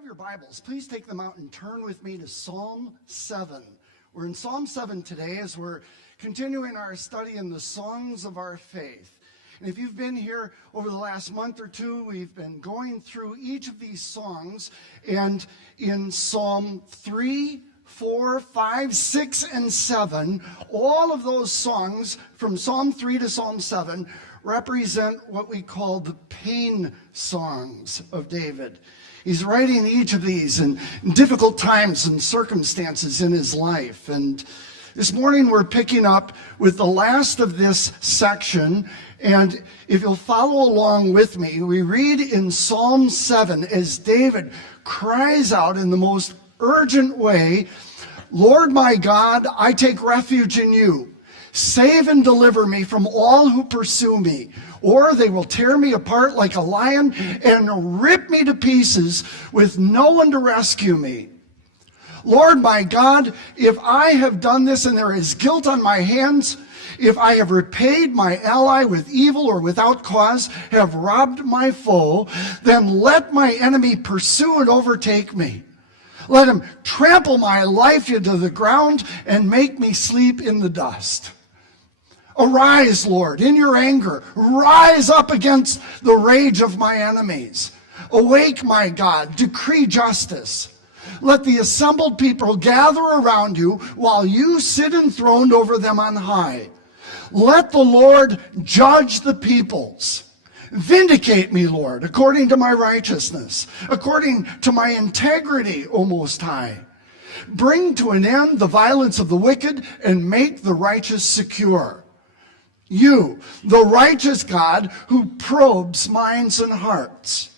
have your Bibles, please take them out and turn with me to Psalm 7. We're in Psalm 7 today as we're continuing our study in the songs of our faith. And if you've been here over the last month or two, we've been going through each of these songs. And in Psalm 3, 4, 5, 6, and 7, all of those songs from Psalm 3 to Psalm 7 represent what we call the pain songs of David. He's writing each of these in difficult times and circumstances in his life. And this morning we're picking up with the last of this section. And if you'll follow along with me, we read in Psalm 7 as David cries out in the most urgent way, "Lord my God, I take refuge in you. Save and deliver me from all who pursue me, or they will tear me apart like a lion and rip me to pieces with no one to rescue me. Lord my God, if I have done this and there is guilt on my hands, if I have repaid my ally with evil or without cause, have robbed my foe, then let my enemy pursue and overtake me. Let him trample my life into the ground and make me sleep in the dust. Arise, Lord, in your anger. Rise up against the rage of my enemies. Awake, my God, decree justice. Let the assembled people gather around you while you sit enthroned over them on high. Let the Lord judge the peoples. Vindicate me, Lord, according to my righteousness, according to my integrity, O Most High. Bring to an end the violence of the wicked and make the righteous secure. You, the righteous God who probes minds and hearts.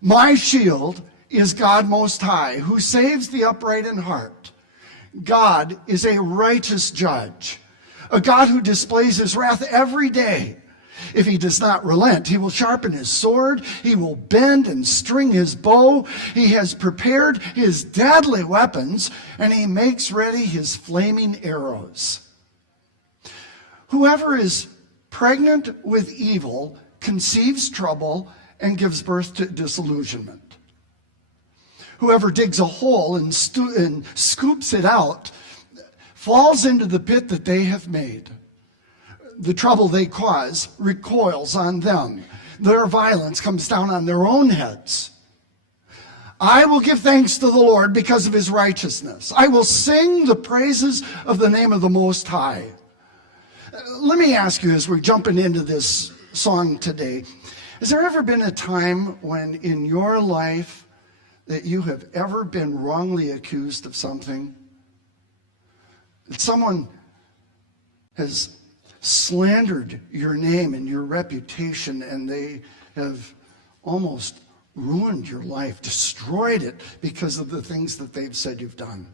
My shield is God Most High, who saves the upright in heart. God is a righteous judge, a God who displays his wrath every day. If he does not relent, he will sharpen his sword. He will bend and string his bow. He has prepared his deadly weapons, and he makes ready his flaming arrows. Whoever is pregnant with evil conceives trouble and gives birth to disillusionment. Whoever digs a hole and scoops it out falls into the pit that they have made. The trouble they cause recoils on them. Their violence comes down on their own heads. I will give thanks to the Lord because of his righteousness. I will sing the praises of the name of the Most High. Let me ask you as we're jumping into this song today, has there ever been a time when in your life that you have ever been wrongly accused of something? That someone has slandered your name and your reputation, and they have almost ruined your life, destroyed it because of the things that they've said you've done?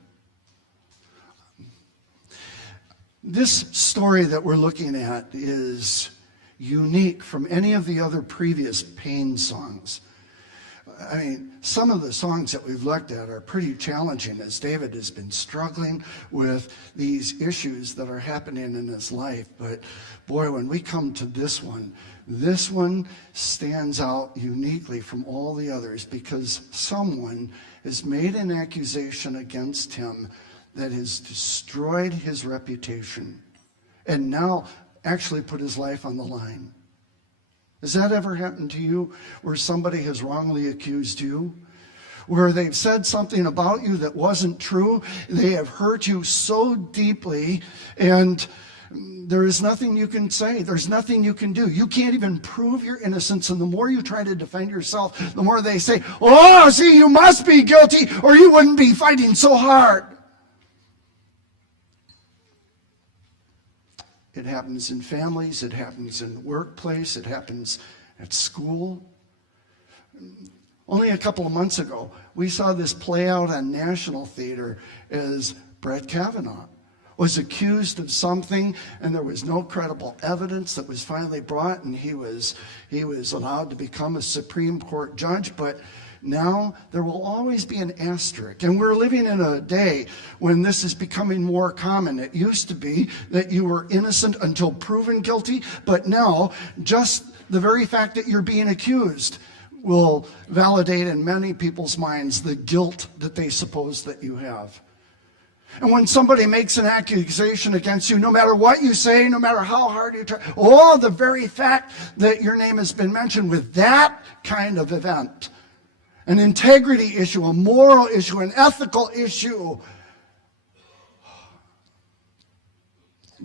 This story that we're looking at is unique from any of the other previous pain songs. I mean, some of the songs that we've looked at are pretty challenging as David has been struggling with these issues that are happening in his life. But boy, when we come to this one stands out uniquely from all the others because someone has made an accusation against him that has destroyed his reputation and now actually put his life on the line. Has that ever happened to you where somebody has wrongly accused you? Where they've said something about you that wasn't true? They have hurt you so deeply and there is nothing you can say. There's nothing you can do. You can't even prove your innocence. And the more you try to defend yourself, the more they say, "Oh, see, you must be guilty or you wouldn't be fighting so hard." It happens in families, it happens in the workplace, it happens at school. Only a couple of months ago, we saw this play out on National Theater as Brett Kavanaugh was accused of something and there was no credible evidence that was finally brought, and he was allowed to become a Supreme Court judge. But now there will always be an asterisk. And we're living in a day when this is becoming more common. It used to be that you were innocent until proven guilty, but now just the very fact that you're being accused will validate in many people's minds the guilt that they suppose that you have. And when somebody makes an accusation against you, no matter what you say, no matter how hard you try, the very fact that your name has been mentioned with that kind of event, an integrity issue, a moral issue, an ethical issue,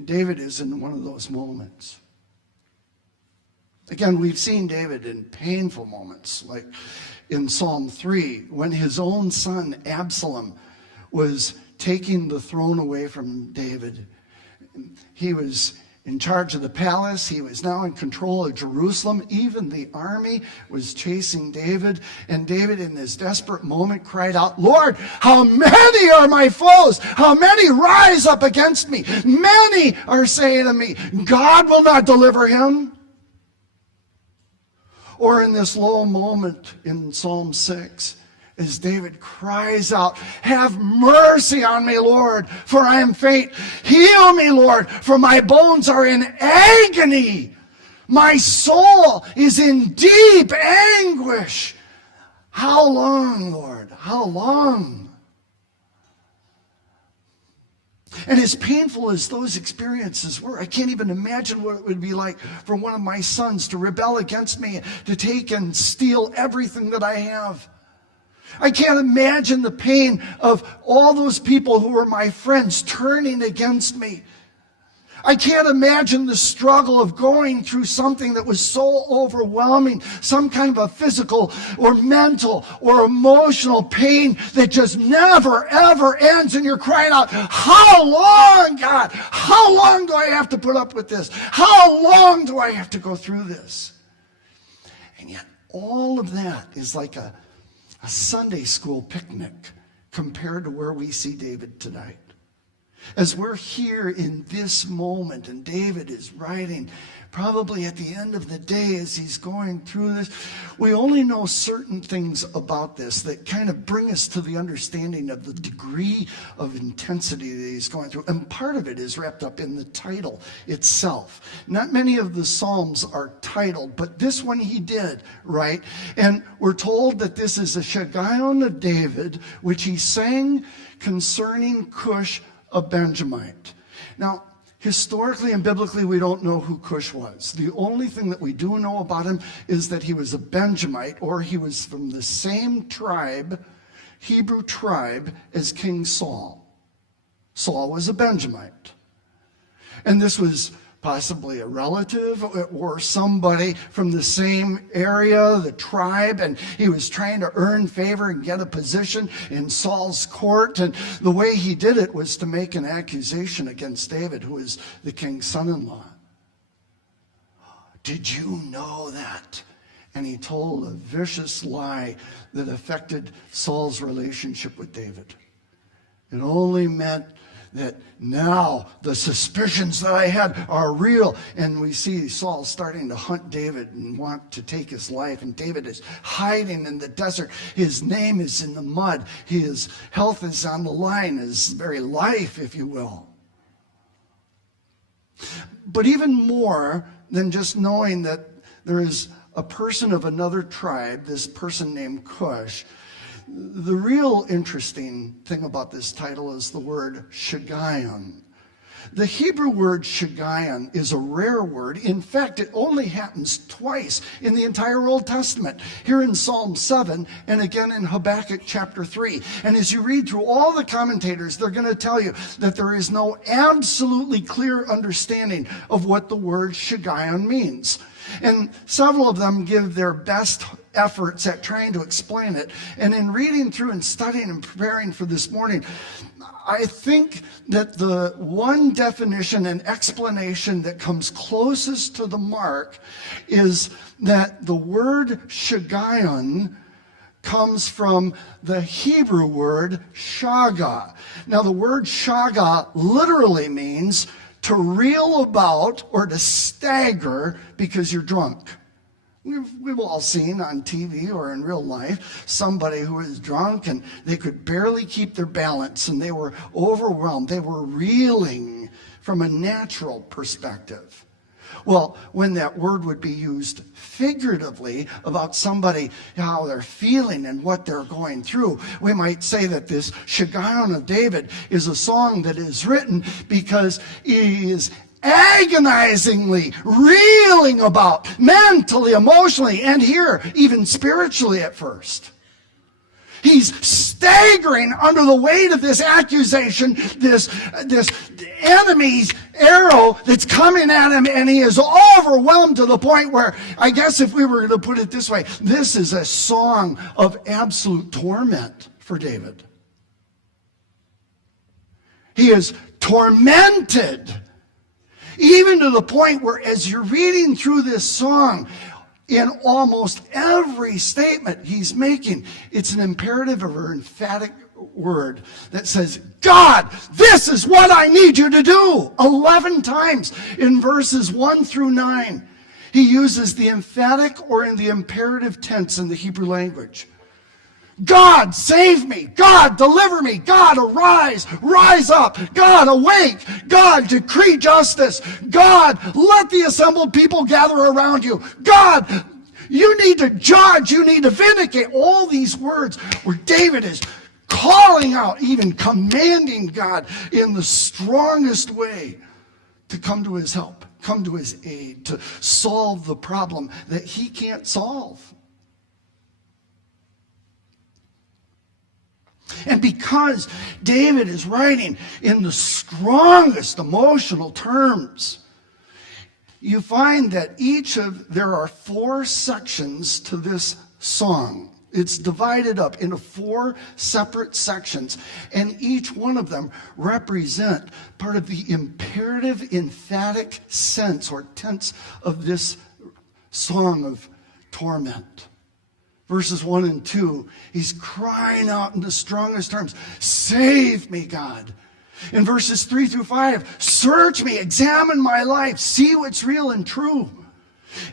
David is in one of those moments. Again, we've seen David in painful moments, like in Psalm 3, when his own son Absalom was taking the throne away from David. He was in charge of the palace. He was now in control of Jerusalem. Even the army was chasing David. And David, in this desperate moment, cried out, "Lord, how many are my foes? How many rise up against me? Many are saying to me, God will not deliver him." Or in this low moment in Psalm 6, as David cries out, "Have mercy on me, Lord, for I am faint. Heal me, Lord, for my bones are in agony. My soul is in deep anguish. How long, Lord? How long?" And as painful as those experiences were, I can't even imagine what it would be like for one of my sons to rebel against me, to take and steal everything that I have. I can't imagine the pain of all those people who were my friends turning against me. I can't imagine the struggle of going through something that was so overwhelming, some kind of a physical or mental or emotional pain that just never, ever ends. And you're crying out, "How long, God? How long do I have to put up with this? How long do I have to go through this?" And yet all of that is like a Sunday school picnic compared to where we see David tonight. As we're here in this moment, and David is writing probably at the end of the day as he's going through this, we only know certain things about this that kind of bring us to the understanding of the degree of intensity that he's going through. And part of it is wrapped up in the title itself. Not many of the Psalms are titled, but this one he did, right? And we're told that this is a Shiggaion of David, which he sang concerning Cush, a Benjamite. Now, historically and biblically, we don't know who Cush was. The only thing that we do know about him is that he was a Benjamite, or he was from the same tribe, Hebrew tribe, as King Saul. Saul was a Benjamite. And this was possibly a relative or somebody from the same area, the tribe, and he was trying to earn favor and get a position in Saul's court. And the way he did it was to make an accusation against David, who is the king's son-in-law. "Did you know that?" And he told a vicious lie that affected Saul's relationship with David. It only meant that now the suspicions that I had are real. And we see Saul starting to hunt David and want to take his life. And David is hiding in the desert. His name is in the mud. His health is on the line, his very life, if you will. But even more than just knowing that there is a person of another tribe, this person named Cush, the real interesting thing about this title is the word Shiggaion. The Hebrew word Shiggaion is a rare word. In fact, it only happens twice in the entire Old Testament, here in Psalm 7 and again in Habakkuk chapter 3. And as you read through all the commentators, they're going to tell you that there is no absolutely clear understanding of what the word Shiggaion means. And several of them give their best efforts at trying to explain it. And in reading through and studying and preparing for this morning, I think that the one definition and explanation that comes closest to the mark is that the word Shiggaion comes from the Hebrew word shaga. Now, the word shaga literally means to reel about or to stagger because you're drunk. We've all seen on TV or in real life somebody who is drunk and they could barely keep their balance and they were overwhelmed. They were reeling from a natural perspective. Well, when that word would be used figuratively about somebody, how they're feeling and what they're going through, we might say that this Shiggaion of David is a song that is written because he is agonizingly reeling about mentally, emotionally, and here, even spiritually at first. He's staggering under the weight of this accusation, this enemy's arrow that's coming at him, and he is overwhelmed to the point where, I guess if we were going to put it this way, this is a song of absolute torment for David. He is tormented, even to the point where as you're reading through this song, in almost every statement he's making, it's an imperative or emphatic word that says, God, this is what I need you to do. 11 times in verses 1 through 9, he uses the emphatic or in the imperative tense in the Hebrew language. God, save me. God, deliver me. God, arise. Rise up. God, awake. God, decree justice. God, let the assembled people gather around you. God, you need to judge. You need to vindicate. All these words where David is calling out, even commanding God in the strongest way to come to his help, come to his aid, to solve the problem that he can't solve. And because David is writing in the strongest emotional terms, you find that there are 4 sections to this song. It's divided up into 4 separate sections, and each one of them represent part of the imperative, emphatic sense or tense of this song of torment. Verses 1 and 2, he's crying out in the strongest terms, save me, God. In verses 3 through 5, search me, examine my life, see what's real and true.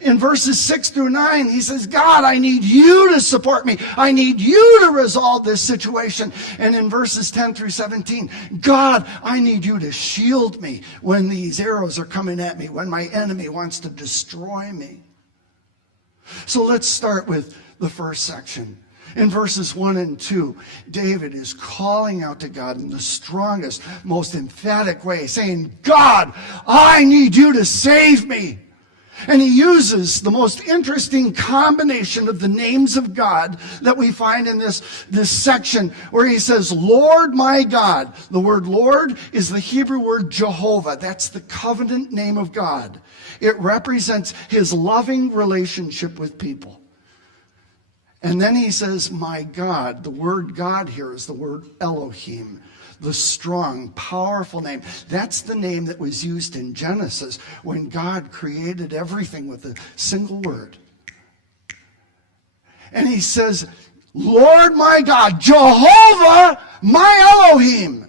In verses 6 through 9, he says, God, I need you to support me. I need you to resolve this situation. And in verses 10 through 17, God, I need you to shield me when these arrows are coming at me, when my enemy wants to destroy me. So let's start with the first section. In verses 1 and 2, David is calling out to God in the strongest, most emphatic way, saying, God, I need you to save me. And he uses the most interesting combination of the names of God that we find in this section, where he says, Lord my God. The word Lord is the Hebrew word Jehovah. That's the covenant name of God. It represents his loving relationship with people. And then he says, my God. The word God here is the word Elohim, the strong, powerful name. That's the name that was used in Genesis when God created everything with a single word. And he says, Lord my God, Jehovah my Elohim,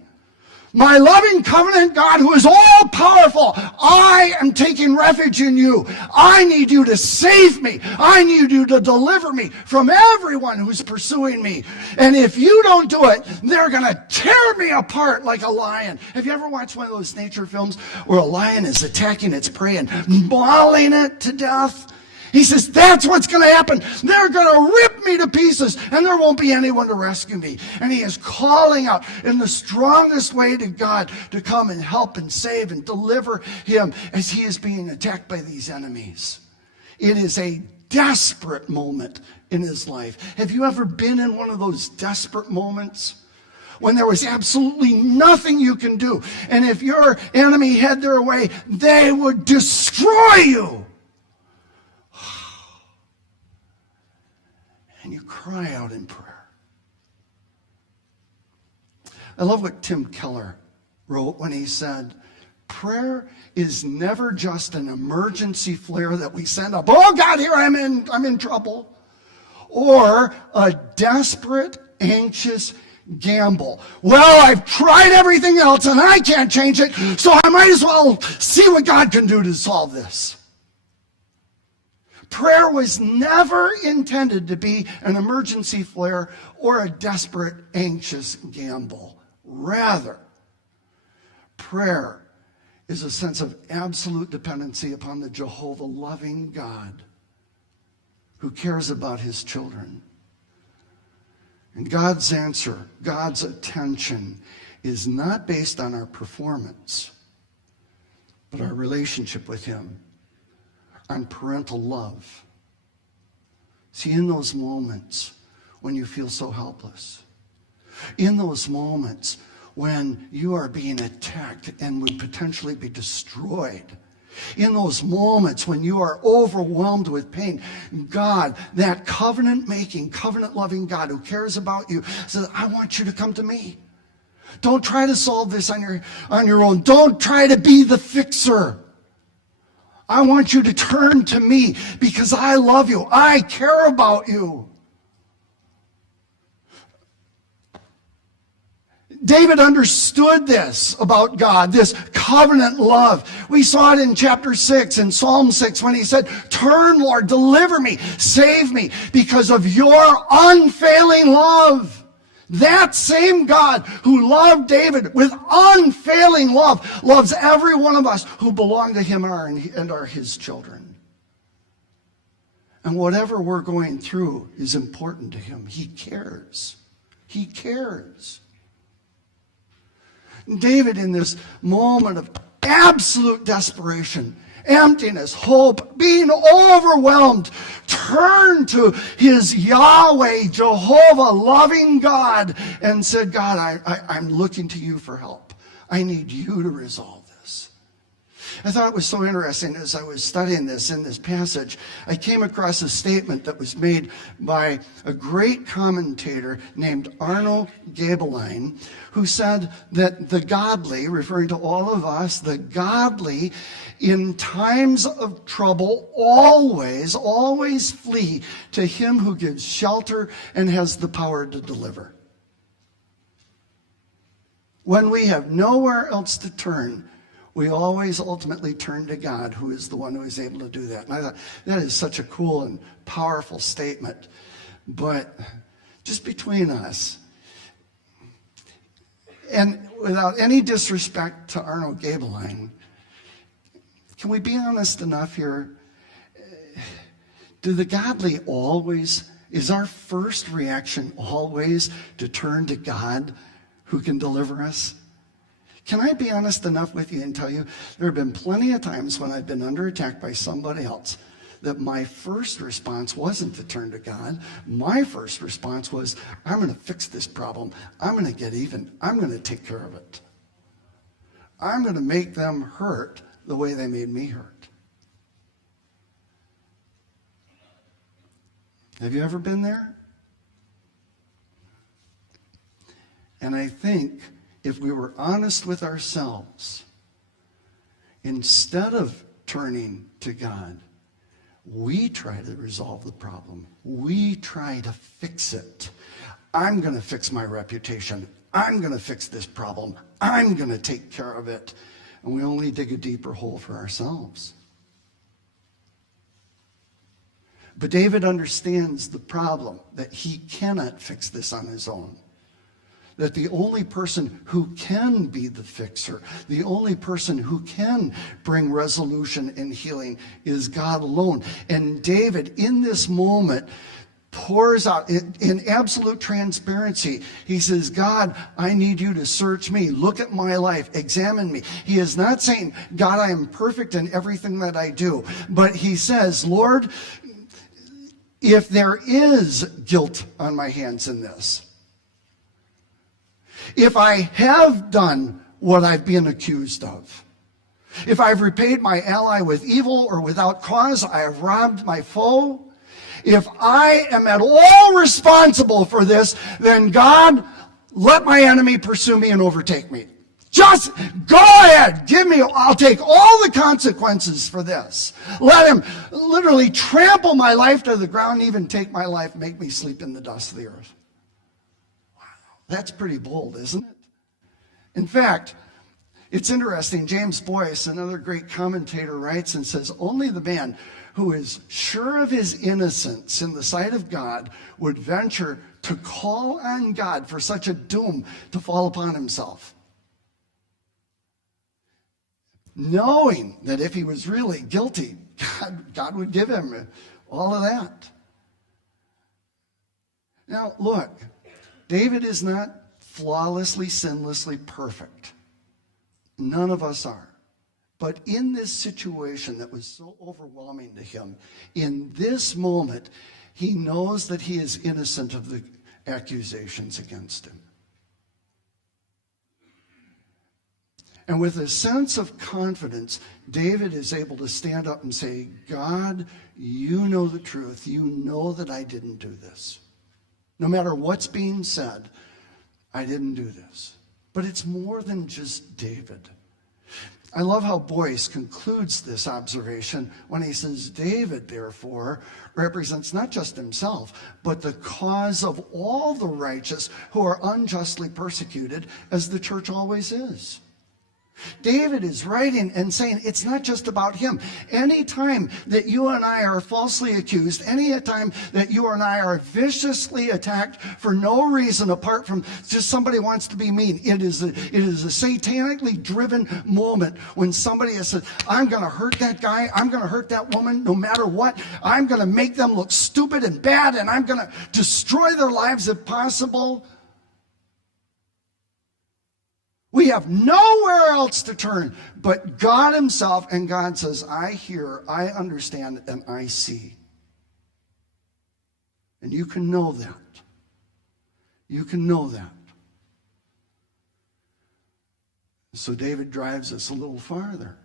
my loving covenant God who is all powerful. I am taking refuge in you. I need you to save me. I need you to deliver me from everyone who's pursuing me. And if you don't do it, they're going to tear me apart like a lion. Have you ever watched one of those nature films where a lion is attacking its prey and mauling it to death? He says, that's what's going to happen. They're going to rip me to pieces, and there won't be anyone to rescue me. And he is calling out in the strongest way to God to come and help and save and deliver him as he is being attacked by these enemies. It is a desperate moment in his life. Have you ever been in one of those desperate moments when there was absolutely nothing you can do? And if your enemy had their way, they would destroy you. And you cry out in prayer. I love what Tim Keller wrote when he said, prayer is never just an emergency flare that we send up. Oh God, here I'm in trouble. Or a desperate, anxious gamble. Well, I've tried everything else and I can't change it, so I might as well see what God can do to solve this. Prayer was never intended to be an emergency flare or a desperate, anxious gamble. Rather, prayer is a sense of absolute dependency upon the Jehovah loving God who cares about his children. And God's answer, God's attention, is not based on our performance, but our relationship with him, on parental love. See, in those moments when you feel so helpless, in those moments when you are being attacked and would potentially be destroyed, in those moments when you are overwhelmed with pain, God, that covenant-making, covenant-loving God who cares about you, says, I want you to come to me. Don't try to solve this on your own. Don't try to be the fixer. I want you to turn to me because I love you. I care about you. David understood this about God, this covenant love. We saw it in chapter 6, in Psalm 6, when he said, turn, Lord, deliver me, save me, because of your unfailing love. That same God who loved David with unfailing love loves every one of us who belong to him and are his children. And whatever we're going through is important to him. He cares. He cares. David, in this moment of absolute desperation, emptiness, hope, being overwhelmed, turned to his Yahweh, Jehovah, loving God, and said, God, I'm looking to you for help. I need you to resolve this. I thought it was so interesting as I was studying this in this passage. I came across a statement that was made by a great commentator named Arno Gaebelein, who said that the godly, referring to all of us, the godly in times of trouble always flee to him who gives shelter and has the power to deliver. When we have nowhere else to turn, we always ultimately turn to God, who is the one who is able to do that. And I thought that is such a cool and powerful statement. But just between us, and without any disrespect to Arno Gaebelein, can we be honest enough here? Do the godly always, is our first reaction always to turn to God who can deliver us? Can I be honest enough with you and tell you, there have been plenty of times when I've been under attack by somebody else that my first response wasn't to turn to God. My first response was, I'm going to fix this problem. I'm going to get even. I'm going to take care of it. I'm going to make them hurt the way they made me hurt. Have you ever been there? And I think if we were honest with ourselves, instead of turning to God, we try to resolve the problem. We try to fix it. I'm going to fix my reputation. I'm going to fix this problem. I'm going to take care of it. And we only dig a deeper hole for ourselves. But David understands the problem, that he cannot fix this on his own. That the only person who can be the fixer, the only person who can bring resolution and healing is God alone. And David, in this moment, pours out in absolute transparency. He says, God, I need you to search me. Look at my life. Examine me. He is not saying, God, I am perfect in everything that I do. But he says, Lord, if there is guilt on my hands in this, if I have done what I've been accused of, if I've repaid my ally with evil or without cause, I have robbed my foe, if I am at all responsible for this, then God, let my enemy pursue me and overtake me. Just go ahead, I'll take all the consequences for this. Let him literally trample my life to the ground, even take my life, make me sleep in the dust of the earth. That's pretty bold, isn't it? In fact, it's interesting. James Boyce, another great commentator, writes and says, only the man who is sure of his innocence in the sight of God would venture to call on God for such a doom to fall upon himself. knowing that if he was really guilty, God would give him all of that. Now, look, David is not flawlessly, sinlessly perfect. None of us are. But in this situation that was so overwhelming to him, in this moment, he knows that he is innocent of the accusations against him. And with a sense of confidence, David is able to stand up and say, God, you know the truth. You know that I didn't do this. No matter what's being said, I didn't do this. But it's more than just David. I love how Boyce concludes this observation when he says, David, therefore, represents not just himself, but the cause of all the righteous who are unjustly persecuted, as the church always is. David is writing and saying it's not just about him. Any time that you and I are falsely accused, any time that you and I are viciously attacked for no reason apart from just somebody wants to be mean, it is a satanically driven moment when somebody has said, I'm going to hurt that guy, I'm going to hurt that woman no matter what, I'm going to make them look stupid and bad, and I'm going to destroy their lives if possible. We have nowhere else to turn but God himself, and God says, I hear, I understand, and I see. And you can know that. You can know that. So David drives us a little farther.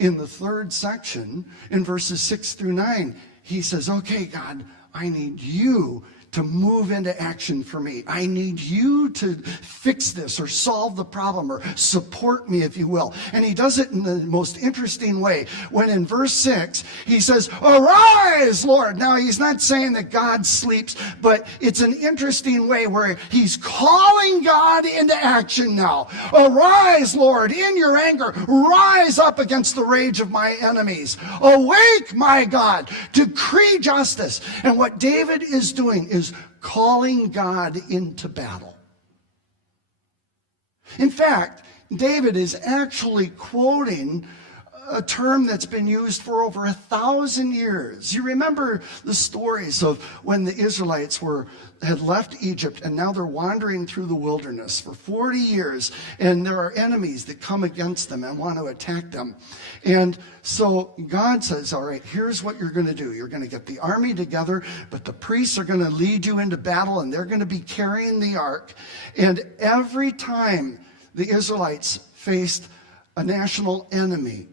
In the third section, in verses 6 through 9, he says, okay, God, I need you to move into action for me. I need you to fix this or solve the problem or support me, if you will. And he does it in the most interesting way. When in verse 6, he says, arise, Lord. Now, he's not saying that God sleeps, but it's an interesting way where he's calling God into action now. Arise, Lord, in your anger. Rise up against the rage of my enemies. Awake, my God, to decree justice. And what David is doing is calling God into battle. In fact, David is actually quoting a term that's been used for over 1,000 years. You remember the stories of when the Israelites had left Egypt and now they're wandering through the wilderness for 40 years, and there are enemies that come against them and want to attack them. And so God says, all right, here's what you're going to do. You're going to get the army together, but the priests are going to lead you into battle, and they're going to be carrying the ark. And every time the Israelites faced a national enemy,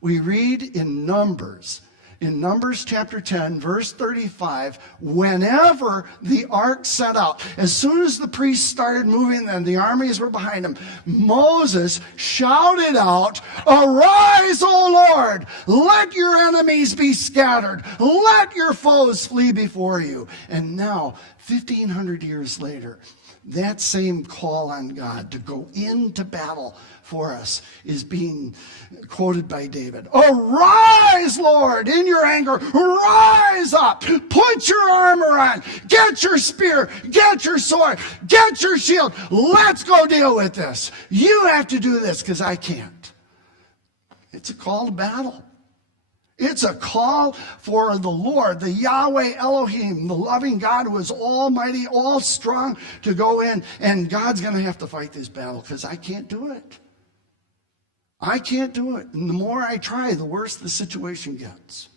we read in Numbers chapter 10, verse 35, whenever the ark set out, as soon as the priests started moving and the armies were behind them, Moses shouted out, arise, O Lord, let your enemies be scattered, let your foes flee before you. And now, 1,500 years later, that same call on God to go into battle for us is being quoted by David. Arise, Lord, in your anger. Rise up. Put your armor on. Get your spear. Get your sword. Get your shield. Let's go deal with this. You have to do this because I can't. It's a call to battle. It's a call for the Lord, the Yahweh Elohim, the loving God who is almighty, all strong, to go in, and God's going to have to fight this battle because I can't do it. I can't do it. And the more I try, the worse the situation gets.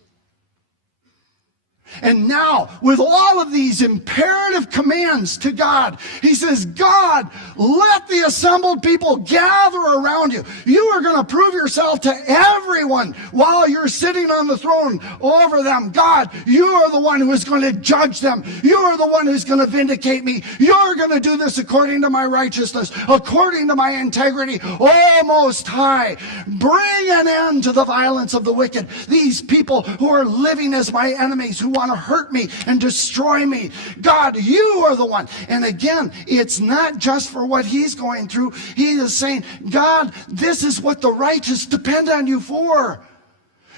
And now, with all of these imperative commands to God, he says, God, let the assembled people gather around you. You are going to prove yourself to everyone while you're sitting on the throne over them. God, you are the one who is going to judge them. You are the one who's going to vindicate me. You're going to do this according to my righteousness, according to my integrity. O Most High, bring an end to the violence of the wicked. These people who are living as my enemies, who want to hurt me and destroy me. God, you are the one. And again, it's not just for what he's going through. He is saying, God, this is what the righteous depend on you for.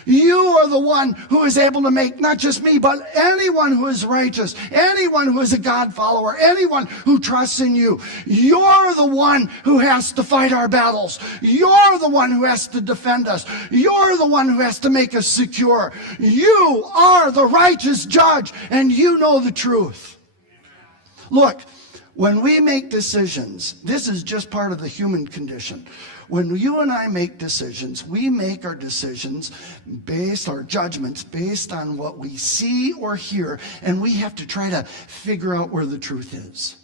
You are the one who is able to make not just me, but anyone who is righteous, anyone who is a God follower, anyone who trusts in you. You're the one who has to fight our battles. You're the one who has to defend us. You're the one who has to make us secure. You are the righteous judge, and you know the truth. Look, when we make decisions, this is just part of the human condition. When you and I make decisions, we make our decisions our judgments based on what we see or hear, and we have to try to figure out where the truth is.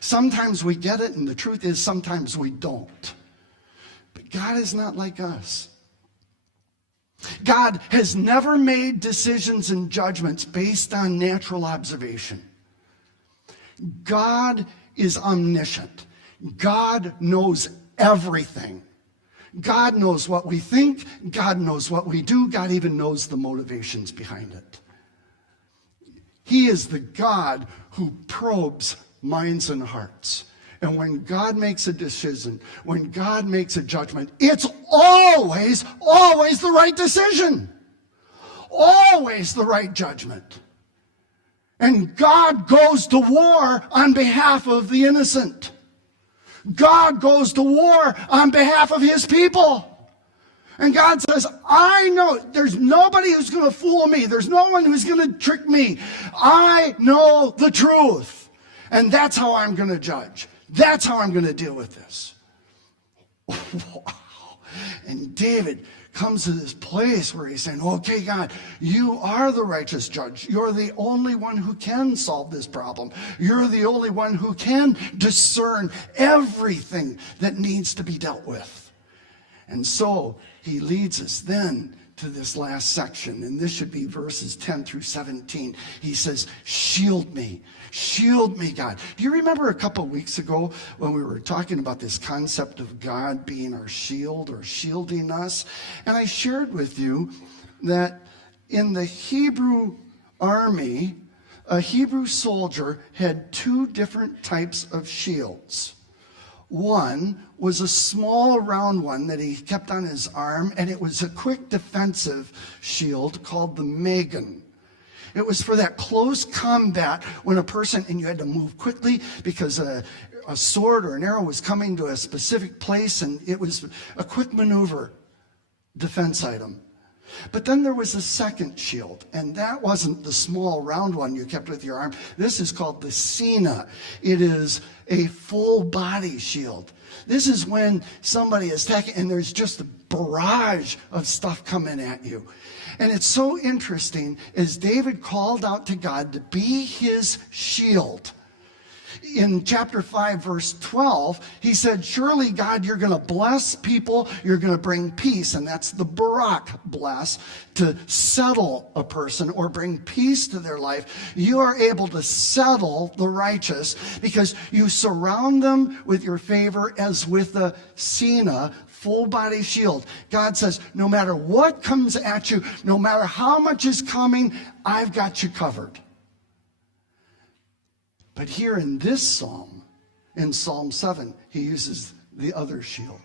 Sometimes we get it, and the truth is sometimes we don't. But God is not like us. God has never made decisions and judgments based on natural observation. God is omniscient. God knows everything. God knows what we think. God knows what we do. God even knows the motivations behind it. He is the God who probes minds and hearts. And when God makes a decision, when God makes a judgment, it's always the right decision. Always the right judgment. And God goes to war on behalf of the innocent. God goes to war on behalf of his people. And God says, I know there's nobody who's going to fool me. There's no one who's going to trick me. I know the truth. And that's how I'm going to judge. That's how I'm going to deal with this. Wow. And David comes to this place where he's saying, okay, God, you are the righteous judge. You're the only one who can solve this problem. You're the only one who can discern everything that needs to be dealt with. And so he leads us then to this last section, and this should be verses 10 through 17. He says, shield me, God. Do you remember a couple weeks ago when we were talking about this concept of God being our shield or shielding us? And I shared with you that in the Hebrew army, a Hebrew soldier had two different types of shields. One was a small round one that he kept on his arm, and it was a quick defensive shield called the Magen. It was for that close combat when a person, and you had to move quickly because a sword or an arrow was coming to a specific place, and it was a quick maneuver defense item. But then there was a second shield, and that wasn't the small round one you kept with your arm. This is called the Sina. It is a full body shield. This is when somebody is attacking and there's just a barrage of stuff coming at you. And it's so interesting as David called out to God to be his shield. In chapter 5, verse 12, he said, surely, God, you're going to bless people. You're going to bring peace. And that's the barak, bless, to settle a person or bring peace to their life. You are able to settle the righteous because you surround them with your favor as with a Sina, full body shield. God says, no matter what comes at you, no matter how much is coming, I've got you covered. But here in this psalm, in Psalm 7, he uses the other shield.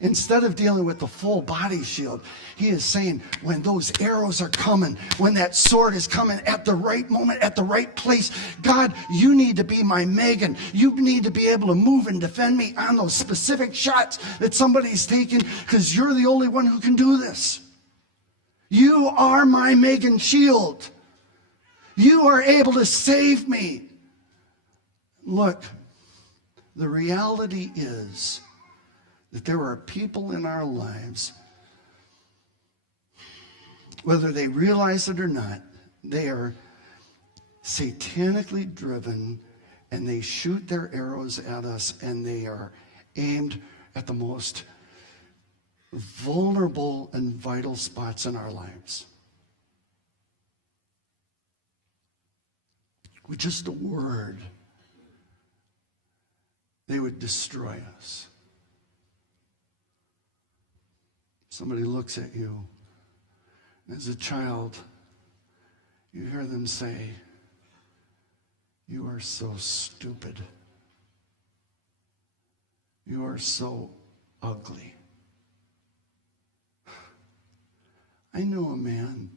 Instead of dealing with the full body shield, he is saying, when those arrows are coming, when that sword is coming at the right moment, at the right place, God, you need to be my Magen. You need to be able to move and defend me on those specific shots that somebody's taking, because you're the only one who can do this. You are my Magen shield. You are able to save me. Look, the reality is that there are people in our lives, whether they realize it or not, they are satanically driven and they shoot their arrows at us and they are aimed at the most vulnerable and vital spots in our lives. With just a word, they would destroy us. Somebody looks at you, and as a child, you hear them say, you are so stupid. You are so ugly. I know a man.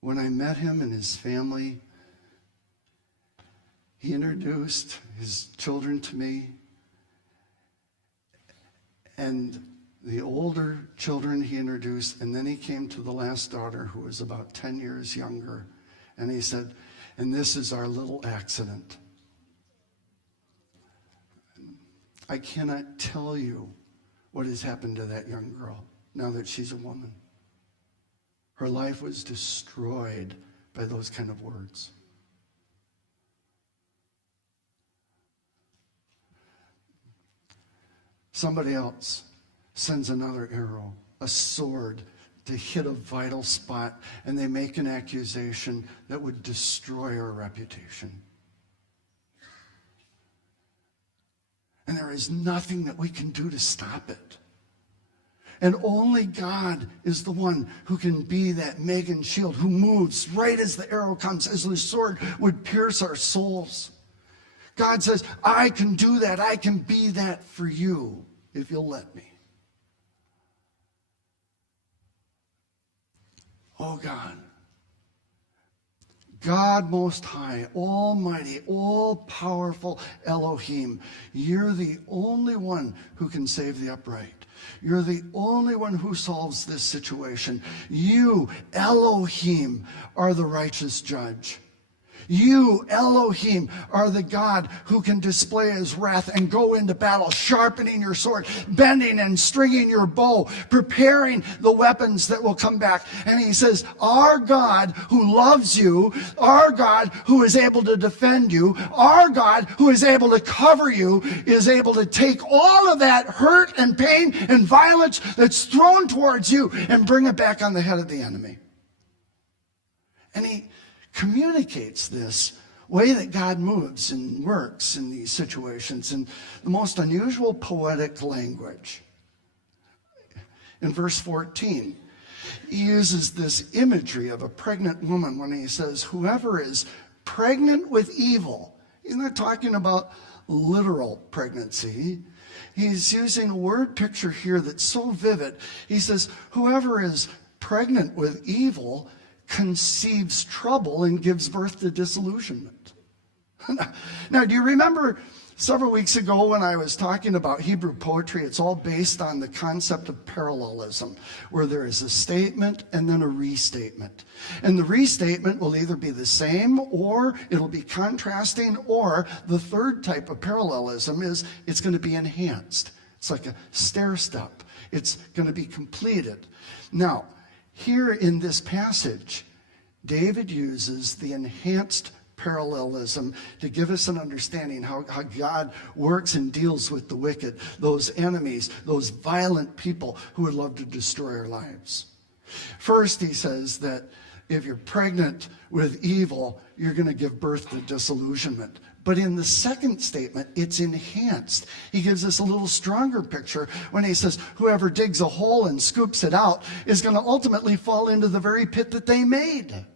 When I met him and his family, he introduced his children to me. And the older children he introduced, and then he came to the last daughter, who was about 10 years younger. And he said, and this is our little accident. I cannot tell you what has happened to that young girl now that she's a woman. Her life was destroyed by those kind of words. Somebody else sends another arrow, a sword, to hit a vital spot, and they make an accusation that would destroy our reputation. And there is nothing that we can do to stop it. And only God is the one who can be that Megan shield, who moves right as the arrow comes, as the sword would pierce our souls. God says, I can do that. I can be that for you if you'll let me. Oh God, God Most High, Almighty, all-powerful Elohim, you're the only one who can save the upright. You're the only one who solves this situation. You, Elohim, are the righteous judge. You, Elohim, are the God who can display his wrath and go into battle, sharpening your sword, bending and stringing your bow, preparing the weapons that will come back. And he says, our God who loves you, our God who is able to defend you, our God who is able to cover you, is able to take all of that hurt and pain and violence that's thrown towards you and bring it back on the head of the enemy. And he communicates this way that God moves and works in these situations in the most unusual poetic language. In verse 14, he uses this imagery of a pregnant woman when he says, whoever is pregnant with evil. He's not talking about literal pregnancy. He's using a word picture here that's so vivid. He says, whoever is pregnant with evil conceives trouble and gives birth to disillusionment. Now, do you remember several weeks ago when I was talking about Hebrew poetry? It's all based on the concept of parallelism, where there is a statement and then a restatement. And the restatement will either be the same, or it'll be contrasting, or the third type of parallelism is it's going to be enhanced. It's like a stair step. It's going to be completed. Now, here in this passage, David uses the enhanced parallelism to give us an understanding how God works and deals with the wicked, those enemies, those violent people who would love to destroy our lives. First, he says that if you're pregnant with evil, you're going to give birth to disillusionment. But in the second statement, it's enhanced. He gives us a little stronger picture when he says, whoever digs a hole and scoops it out is going to ultimately fall into the very pit that they made.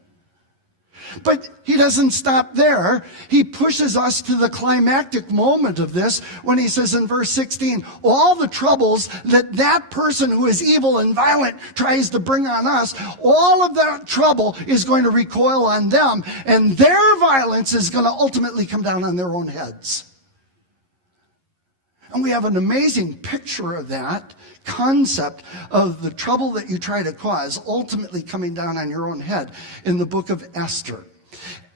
But he doesn't stop there. He pushes us to the climactic moment of this when he says in verse 16, all the troubles that person who is evil and violent tries to bring on us, all of that trouble is going to recoil on them, and their violence is going to ultimately come down on their own heads. And we have an amazing picture of that concept of the trouble that you try to cause ultimately coming down on your own head in the book of Esther.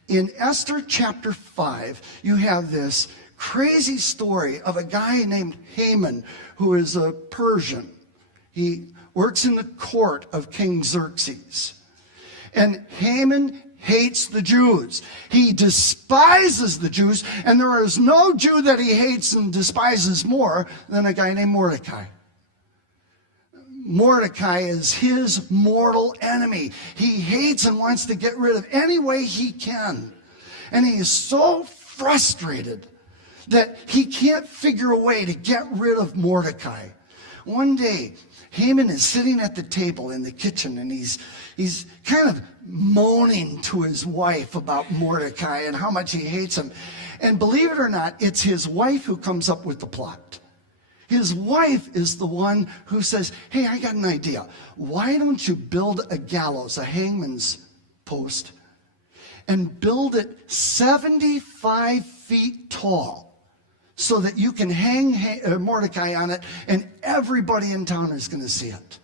In Esther chapter 5, you have this crazy story of a guy named Haman, who is a Persian. He works in the court of King Xerxes. And Haman hates the Jews. He despises the Jews, and there is no Jew that he hates and despises more than a guy named Mordecai. Mordecai is his mortal enemy. He hates and wants to get rid of any way he can. And he is so frustrated that he can't figure a way to get rid of Mordecai. One day, Haman is sitting at the table in the kitchen, and he's kind of moaning to his wife about Mordecai and how much he hates him. And believe it or not, it's his wife who comes up with the plot. his wife is the one who says, hey, I got an idea. Why don't you build a gallows, a hangman's post, and build it 75 feet tall so that you can hang Mordecai on it and everybody in town is going to see it.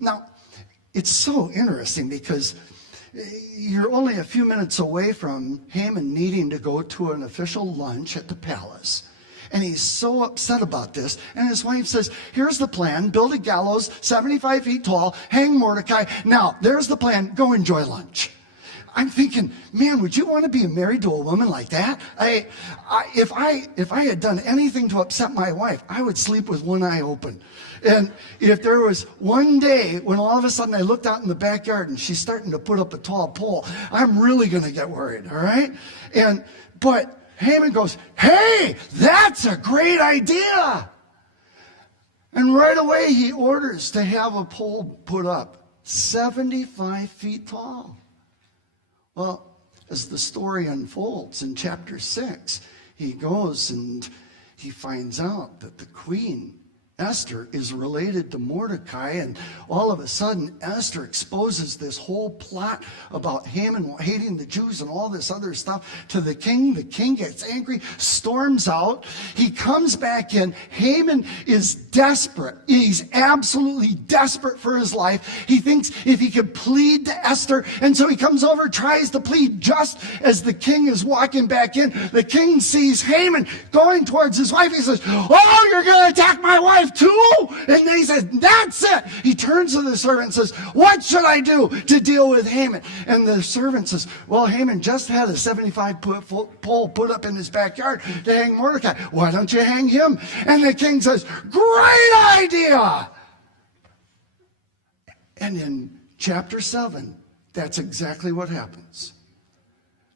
Now, it's so interesting because you're only a few minutes away from Haman needing to go to an official lunch at the palace. And he's so upset about this. And his wife says, here's the plan. Build a gallows 75 feet tall. Hang Mordecai. Now, there's the plan. Go enjoy lunch. I'm thinking, man, would you want to be married to a woman like that? If I had done anything to upset my wife, I would sleep with one eye open. And if there was one day when all of a sudden I looked out in the backyard and she's starting to put up a tall pole, I'm really going to get worried, all right? But Haman goes, hey, that's a great idea. And right away he orders to have a pole put up 75 feet tall. Well, as the story unfolds in chapter 6, he goes and he finds out that the queen, Esther, is related to Mordecai, and all of a sudden Esther exposes this whole plot about Haman hating the Jews and all this other stuff to the king. The king gets angry, storms out. He comes back in. Haman is desperate. He's absolutely desperate for his life. He thinks if he could plead to Esther, and so he comes over, tries to plead just as the king is walking back in. The king sees Haman going towards his wife. He says, oh, you're going to attack my wife too? And then he says, that's it. He turns to the servant and says, what should I do to deal with Haman? And the servant says, well, Haman just had a 75-foot pole put up in his backyard to hang Mordecai. Why don't you hang him? And the king says, great idea. And in chapter 7, that's exactly what happens.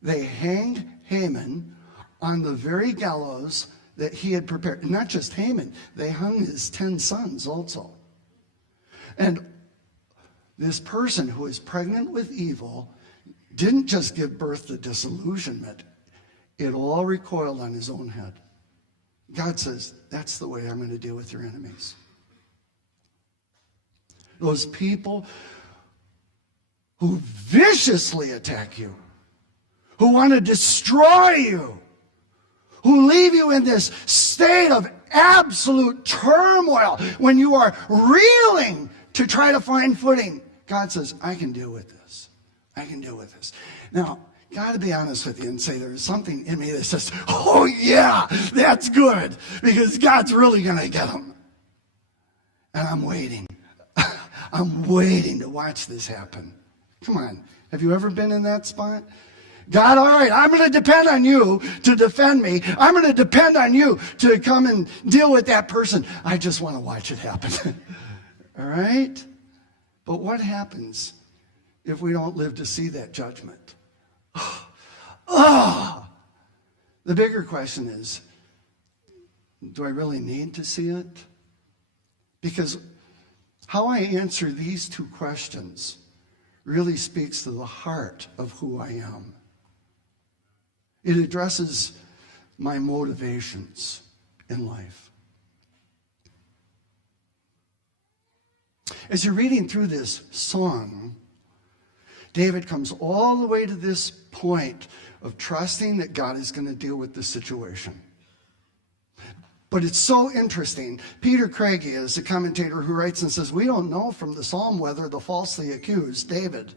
They hanged Haman on the very gallows that he had prepared. And not just Haman, they hung his 10 sons also. And this person who is pregnant with evil didn't just give birth to disillusionment. It all recoiled on his own head. God says, that's the way I'm going to deal with your enemies. Those people who viciously attack you, who want to destroy you, who leave you in this state of absolute turmoil when you are reeling to try to find footing. God says, I can deal with this. I can deal with this. Now, got to be honest with you and say there's something in me that says, oh yeah, that's good, because God's really going to get them. And I'm waiting. I'm waiting to watch this happen. Come on. Have you ever been in that spot? God, all right, I'm going to depend on you to defend me. I'm going to depend on you to come and deal with that person. I just want to watch it happen. All right? But what happens if we don't live to see that judgment? The bigger question is, do I really need to see it? Because how I answer these two questions really speaks to the heart of who I am. It addresses my motivations in life. As you're reading through this song, David comes all the way to this point of trusting that God is going to deal with the situation. But it's so interesting. Peter Craigie is a commentator who writes and says, we don't know from the psalm whether the falsely accused, David,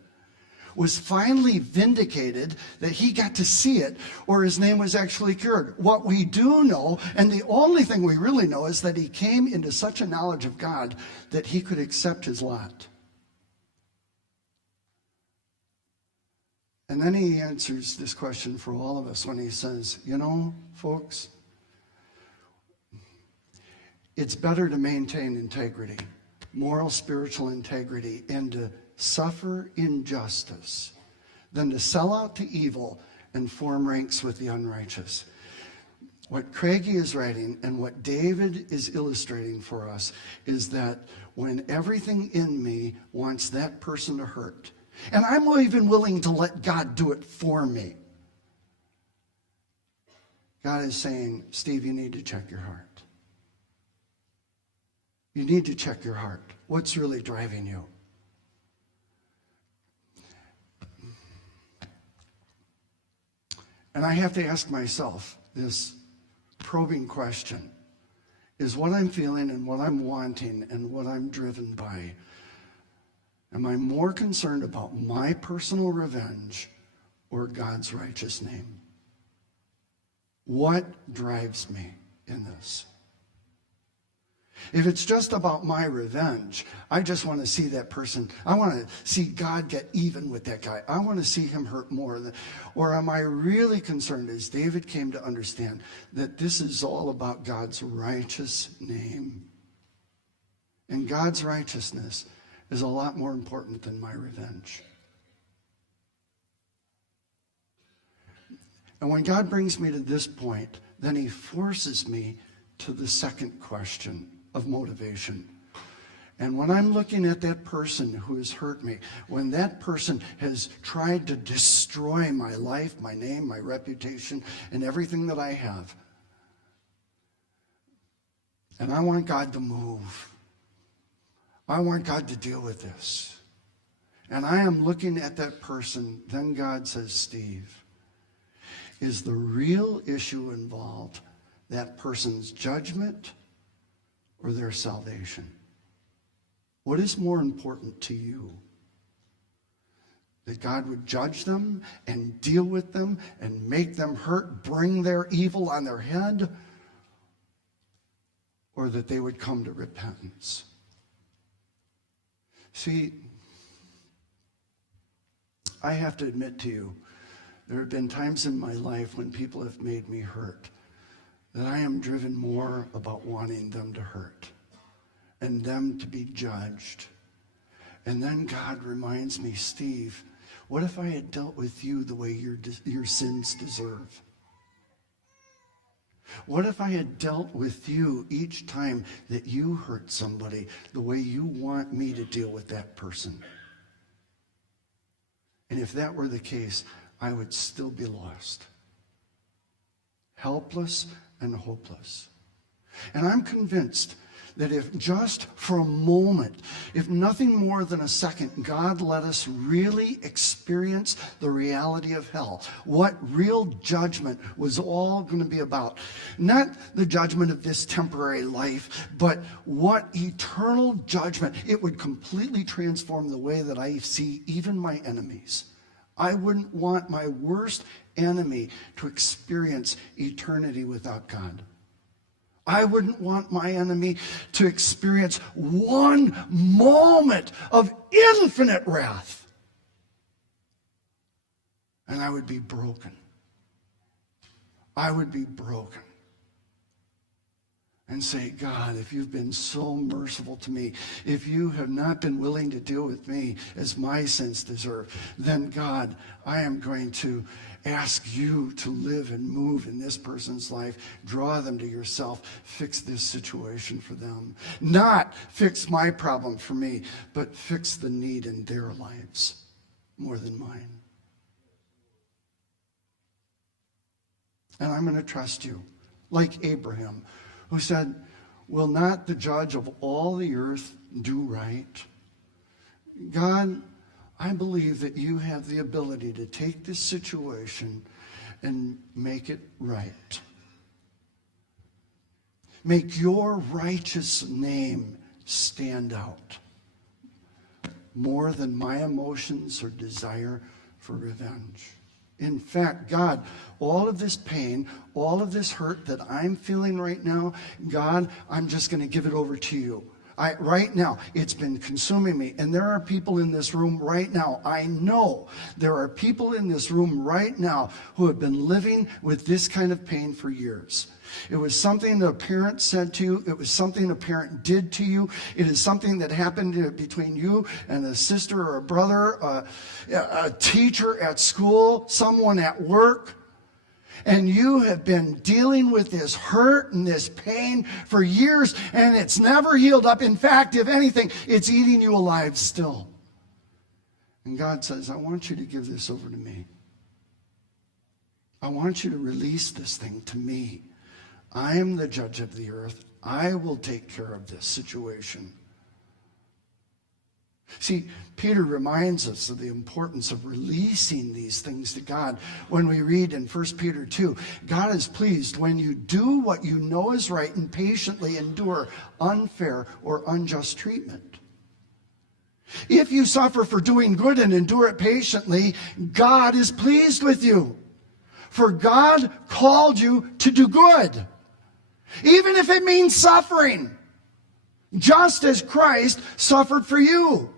was finally vindicated, that he got to see it, or his name was actually cured. What we do know, and the only thing we really know, is that he came into such a knowledge of God that he could accept his lot. And then he answers this question for all of us when he says, you know, folks, it's better to maintain integrity, moral, spiritual integrity, and to suffer injustice than to sell out to evil and form ranks with the unrighteous. What Craigie is writing and what David is illustrating for us is that when everything in me wants that person to hurt, and I'm even willing to let God do it for me, God is saying, Steve, you need to check your heart. You need to check your heart. What's really driving you? And I have to ask myself this probing question. Is what I'm feeling and what I'm wanting and what I'm driven by, am I more concerned about my personal revenge or God's righteous name? What drives me in this? If it's just about my revenge, I just want to see that person. I want to see God get even with that guy. I want to see him hurt more. Or am I really concerned, as David came to understand, that this is all about God's righteous name? And God's righteousness is a lot more important than my revenge. And when God brings me to this point, then he forces me to the second question of motivation. And when I'm looking at that person who has hurt me, when that person has tried to destroy my life, my name, my reputation, and everything that I have, and I want God to move. I want God to deal with this. And I am looking at that person, then God says, Steve, is the real issue involved that person's judgment or their salvation? What is more important to you? That God would judge them and deal with them and make them hurt, bring their evil on their head, or that they would come to repentance? See, I have to admit to you, there have been times in my life when people have made me hurt that I am driven more about wanting them to hurt and them to be judged. And then God reminds me, Steve, what if I had dealt with you the way your sins deserve? What if I had dealt with you each time that you hurt somebody the way you want me to deal with that person? And if that were the case, I would still be lost, helpless and hopeless. And I'm convinced that if just for a moment, if nothing more than a second, God let us really experience the reality of hell, what real judgment was all going to be about. Not the judgment of this temporary life, but what eternal judgment. It would completely transform the way that I see even my enemies. I wouldn't want my worst enemy to experience eternity without God. I wouldn't want my enemy to experience one moment of infinite wrath. And I would be broken. I would be broken. And say, God, if you've been so merciful to me, if you have not been willing to deal with me as my sins deserve, then God, I am going to ask you to live and move in this person's life. Draw them to yourself. Fix this situation for them. Not fix my problem for me, but fix the need in their lives more than mine. And I'm going to trust you, like Abraham, who said, will not the judge of all the earth do right? God, I believe that you have the ability to take this situation and make it right. Make your righteous name stand out more than my emotions or desire for revenge. In fact, God, all of this pain, all of this hurt that I'm feeling right now, God, I'm just going to give it over to you. Right now, it's been consuming me. And there are people in this room right now. I know there are people in this room right now who have been living with this kind of pain for years. It was something that a parent said to you. It was something a parent did to you. It is something that happened between you and a sister or a brother, a teacher at school, someone at work. And you have been dealing with this hurt and this pain for years, and it's never healed up. In fact, if anything, it's eating you alive still. And God says, I want you to give this over to me. I want you to release this thing to me. I am the judge of the earth. I will take care of this situation. See, Peter reminds us of the importance of releasing these things to God. When we read in 1 Peter 2, God is pleased when you do what you know is right and patiently endure unfair or unjust treatment. If you suffer for doing good and endure it patiently, God is pleased with you. For God called you to do good, even if it means suffering, just as Christ suffered for you.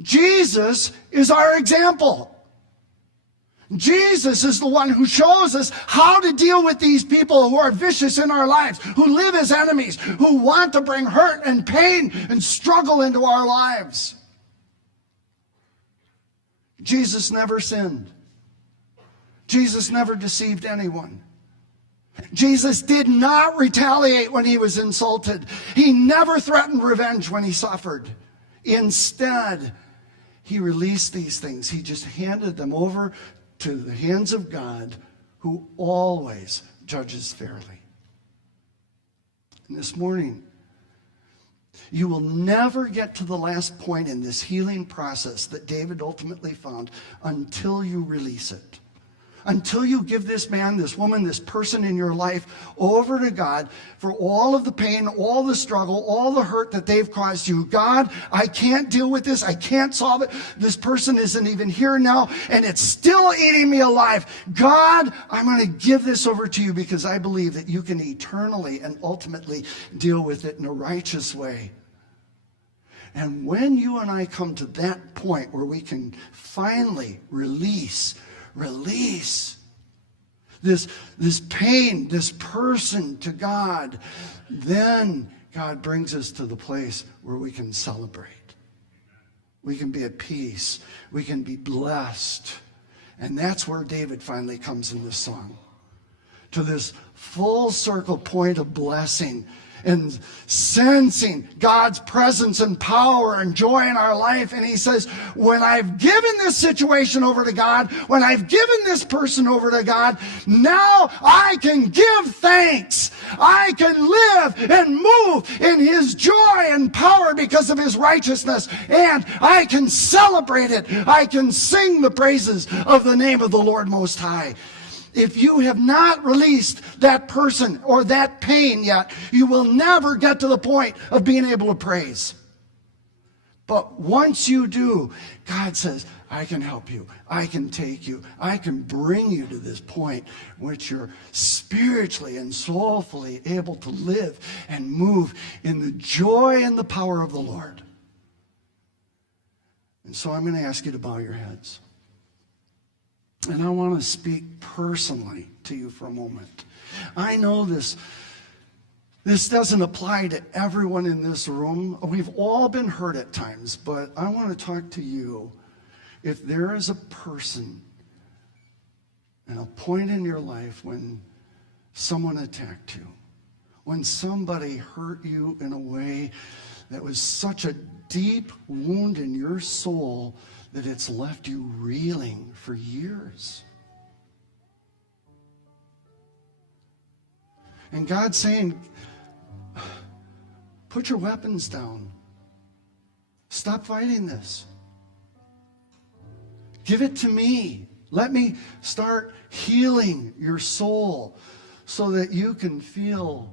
Jesus is our example. Jesus is the one who shows us how to deal with these people who are vicious in our lives, who live as enemies, who want to bring hurt and pain and struggle into our lives. Jesus never sinned. Jesus never deceived anyone. Jesus did not retaliate when he was insulted. He never threatened revenge when he suffered. Instead, he released these things. He just handed them over to the hands of God, who always judges fairly. And this morning, you will never get to the last point in this healing process that David ultimately found until you release it. Until you give this man, this woman, this person in your life over to God for all of the pain, all the struggle, all the hurt that they've caused you. God, I can't deal with this. I can't solve it. This person isn't even here now, and it's still eating me alive. God, I'm going to give this over to you because I believe that you can eternally and ultimately deal with it in a righteous way. And when you and I come to that point where we can finally release this pain, this person to God, then God brings us to the place where we can celebrate. We can be at peace. We can be blessed. And that's where David finally comes in this song, to this full circle point of blessing and sensing God's presence and power and joy in our life. And he says, when I've given this situation over to God, when I've given this person over to God, now I can give thanks. I can live and move in his joy and power because of his righteousness. And I can celebrate it. I can sing the praises of the name of the Lord Most High. If you have not released that person or that pain yet, you will never get to the point of being able to praise. But once you do, God says, I can help you. I can take you. I can bring you to this point in which you're spiritually and soulfully able to live and move in the joy and the power of the Lord. And so I'm going to ask you to bow your heads. And I want to speak personally to you for a moment. I know this doesn't apply to everyone in this room. We've all been hurt at times, but I want to talk to you. If there is a person and a point in your life when someone attacked you, when somebody hurt you in a way that was such a deep wound in your soul that it's left you reeling for years. And God's saying, put your weapons down. Stop fighting this. Give it to me. Let me start healing your soul so that you can feel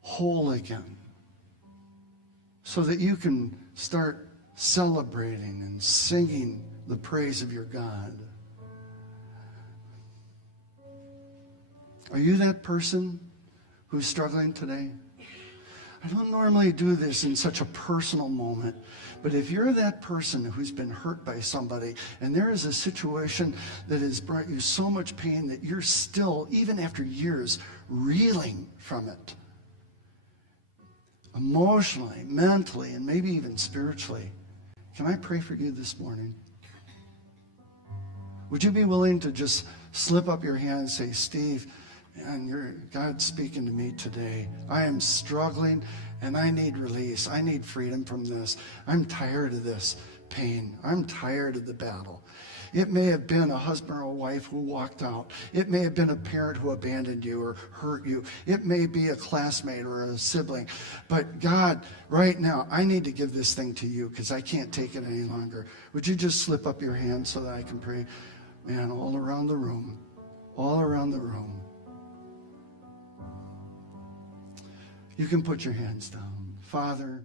whole again. So that you can start celebrating and singing the praise of your God. Are you that person who's struggling today? I don't normally do this in such a personal moment, but if you're that person who's been hurt by somebody and there is a situation that has brought you so much pain that you're still, even after years, reeling from it, emotionally, mentally, and maybe even spiritually, can I pray for you this morning? Would you be willing to just slip up your hand and say, Steve, man, God's speaking to me today. I am struggling and I need release. I need freedom from this. I'm tired of this pain. I'm tired of the battle. It may have been a husband or a wife who walked out. It may have been a parent who abandoned you or hurt you. It may be a classmate or a sibling. But God, right now, I need to give this thing to you because I can't take it any longer. Would you just slip up your hand so that I can pray? Man, all around the room. All around the room. You can put your hands down. Father,